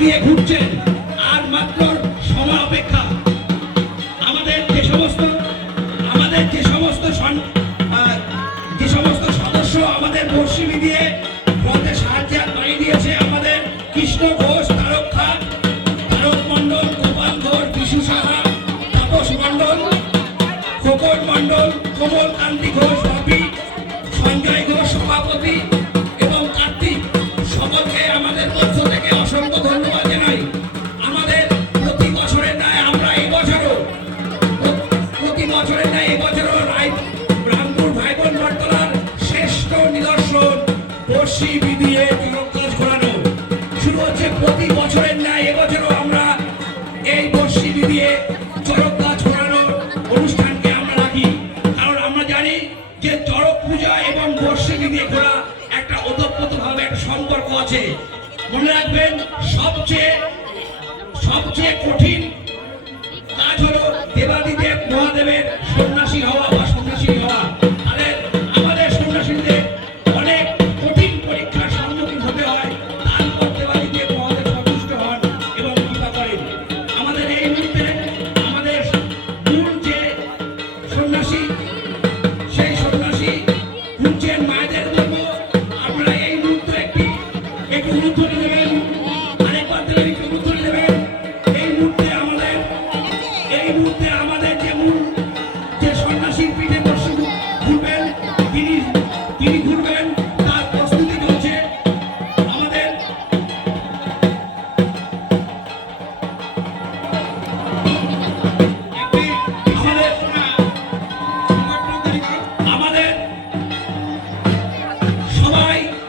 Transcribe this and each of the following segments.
দিয়ে ঘুরছেন আর মাত্র সময় অপেক্ষা। আমাদের যে সমস্ত সদস্য আমাদের বর্ষিবি দিয়ে রথে সাহায্য বাড়ি দিয়েছে, আমাদের কৃষ্ণ ঘোষ, তারক মন্ডল, গোপাল ঘোষ, বিশু সাহা, তাপস মন্ডল, খোকন মন্ডল, কোমল কান্তি ঘোষ, বাপি, সঞ্জয় ঘোষ সভাপতি এবং কার্তিক, সকলকে আমাদের পক্ষ থেকে অসংখ্য ধন্যবাদ জানাই। আমাদের প্রতি বছরের ন্যায় আমরা এই বছরও রামপুর ভাইবোন বটতলার শ্রেষ্ঠ নিদর্শন বর্ষিবি দিয়ে চড়ক কাজ ঘোরানো শুরু হচ্ছে। প্রতি বছরের ন্যায় এবছরও আমরা এই বর্ষিবি দিয়ে চড়ক কাজ ঘোরানোর অনুষ্ঠানকে আমরা রাখি, কারণ আমরা জানি যে চড়ক পূজা এবং বর্ষিবি দিয়ে ঘোরা একটা ওতপ্রোতভাবে একটা সম্পর্ক আছে। মনে রাখবেন, সবচেয়ে কঠিন কাজ হলো দেবাদিদেব মহাদেবের সন্ন্যাসী হওয়া বা সন্ন্যাসী হওয়া। আমাদের সন্ন্যাসীদের অনেক কঠিন পরীক্ষার সম্মুখীন হতে হয়, তারপর দেবাদিদেব মহাদেব সন্তুষ্ট হন এবং কৃপা করেন। আমাদের এই মুহূর্তে আমাদের মূল যে সন্ন্যাসী, সেই সন্ন্যাসী ঘুরছেন মায়েদের ধর্ম। আপনারা এই মুহূর্তে একটু উলুধ্বনি দেবেন, আরেকবার দেবেন, একটু উলুধ্বনি দেবেন। এই মুহূর্তে আমাদের যে সন্ন্যাসীর পিঠে বর্ষি ঘুরবেন, তিনি ঘুরবেন, তার প্রস্তুতি চলছে। আমাদের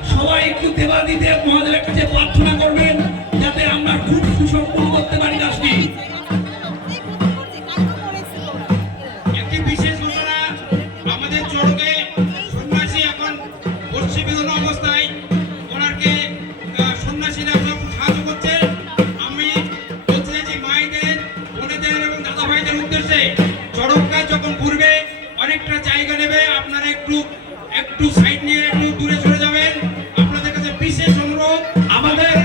সবাই একটু দেবাদিদেব মহাদেবের কাছে প্রার্থনা করবেন যাতে আমরা খুব সুসম্পন্ন করতে পারি কাজটি। একটি বিশেষ ঘটনা, আমাদের চড়কে সন্ন্যাসী এখন বর্ষিবিধন অবস্থায়, ওনাকে সন্ন্যাসীরা সব সাহায্য করছে। আমি বলতে চাইছি মায়েদের, বোনেদের এবং দাদা ভাইদের উদ্দেশ্যে, চড়কটা যখন ঘুরবে অনেকটা জায়গা নেবে, আপনারা একটু সাইড নিয়ে একটু দূরে সরে যাবেন। আপনাদের কাছে বিশেষ অনুরোধ, আমাদের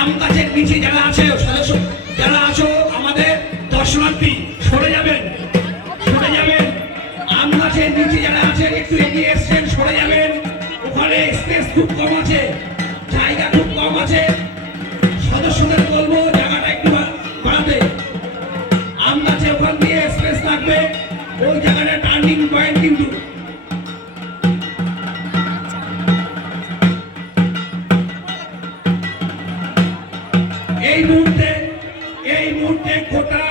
আম গাছের নিচে যারা আছো আমাদের দর্শনার্থী, সরে যাবেন। আম গাছের নিচে যারা আছেন একটু এগিয়ে এসছেন, সরে যাবেন। ওখানে স্পেস খুব কম আছে, জায়গা খুব কম আছে। সদস্যদের বলবো জায়গাটা একটু বাড়াতে। আম গাছে ওখান দিয়ে স্পেস থাকবে, ওই জায়গাটা টার্নিং পয়েন্ট। কিন্তু এই মুহূর্তে গোটা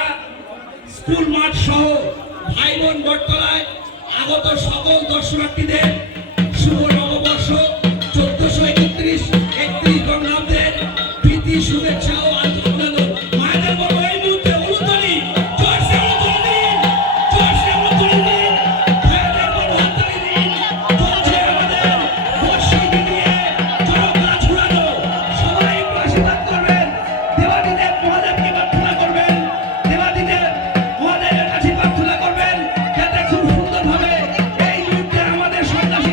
স্কুল মাঠ সহ ভাইবোন বটতলায় আগত সকল দর্শনার্থীদের শুভ নববর্ষ 1431 বঙ্গাব্দের প্রীতি শুভেচ্ছা ও অভিনন্দন। মায়েদের বলবো এই মুহূর্তে উলুধ্বনি, জোরসে উলুধ্বনি দিন, ভাইদের বলবো হাততালি দিন। চলছে আমাদের বর্ষিবি দিয়ে চড়ক কাজ ঘোরানো। সবাই একটু আশীর্বাদ করবেন, দেবাদিদেব মহাদেবকে প্রার্থনা করবেন, দেবাদিদেব মহাদেবের কাছে প্রার্থনা করবেন যাতে খুব সুন্দরভাবে এই মুহূর্তে আমাদের সন্ন্যাসী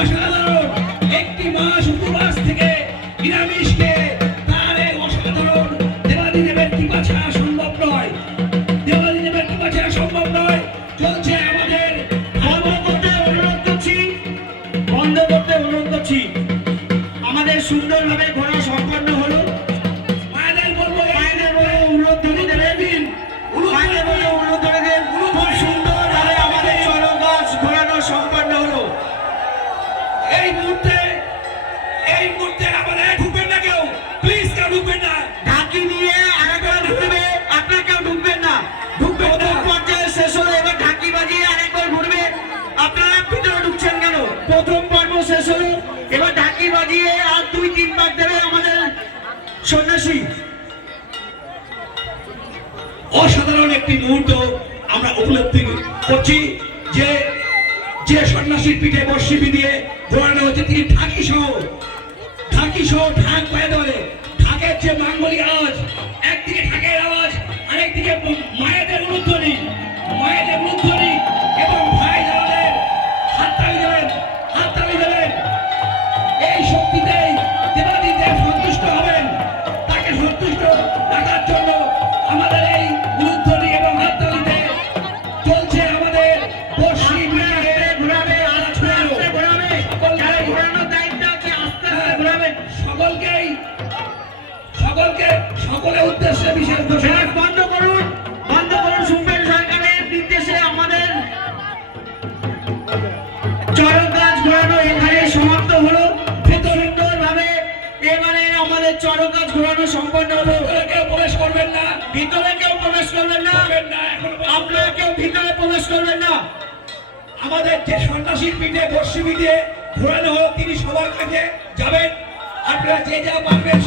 অসাধারণ একটি মাস উপবাস থেকে নিরামিষকে তার এই অসাধারণ দেবাদিদেবের কৃপা ছাড়া সম্ভব নয়। দেবাদিদেবের কৃপা ছাড়া সম্ভব নয়। চলছে আমাদের বন্ধ করতে অনুরোধ করছি, বন্ধ করতে অনুরোধ করছি। আমাদের সুন্দরভাবে ঘোরা সম্পন্ন হলো। মায়েদের বলবো মায়েদের বলে অনুরোধ ধরে দেবেন, মায়েদের বলে অনুরোধ ধরে দেন। খুব সুন্দরভাবে আমাদের চড়ক গাছ ঘোরানো সম্পন্ন হলো। এই মুহূর্তে আমাদের ঢুকবেন না কেউ, প্লিজ কেউ ঢুকবেন না। ঢাকি নিয়ে আরেকবার ঘুরবে, আপনারা কেউ ঢুকবেন না। ঢুকবেন না। প্রথম পর্যায়ে শেষ হলো, এবার ঢাকি বাজিয়ে আরেকবার ঘুরবে। আপনারা ভিতরে ঢুকছেন কেন? প্রথম পর্ব শেষ হলো, এবার ঢাকি বাজিয়ে আর 2-3 বার দেবে আমাদের সন্ন্যাসী। অসাধারণ একটি মুহূর্ত আমরা উপলব্ধি করছি যে যে সন্ন্যাসীর পিঠে বর্ষি দিয়ে ঘোরানো হচ্ছে তিনি ঢাকি সহ ঢাক পায়ে ধরে ঢাকের যে মাঙ্গলিক আওয়াজ, একদিকে ঢাকের আওয়াজ, আরেকদিকে মায়েদের উলুধ্বনি এবং ভাই দাদাদের হাততালি দেবেন। এই শক্তিতেই দেবাদিদেব সন্তুষ্ট হবেন। তাকে সন্তুষ্ট রাখার জন্য আমাদের এই উলুধ্বনি এবং হাততালিতে চলছে আমাদের বর্ষি মিটিয়ে ঘোরাবে, আস্তে আস্তে ঘোরাবে। যারা ঘোরানোর দায়িত্ব আছে আস্তে আস্তে ঘোরাবেন। সকলের উদ্দেশ্যে বিশেষ ঘোষণা। ব্যাস বন্ধ করুন, বন্ধ করুন। সুপ্রিম সরকারের নির্দেশে আমাদের চড়ক গাছ ঘোরানো এখানে সমাপ্ত হলো। সুন্দরভাবে এবারে আমাদের চড়ক গাছ ঘোরানো সম্পন্ন হলো। ভিতরে কেউ প্রবেশ করবেন না। ভিতরে কেউ প্রবেশ করবেন না, আপনারা কেউ ভিতরে প্রবেশ করবেন না। আমাদের যে সন্ন্যাসীর পিঠে বর্ষি দিয়ে ঘোরানো হলো তিনি সবার কাছে যাবেন। আপনারা যে যা পারবেন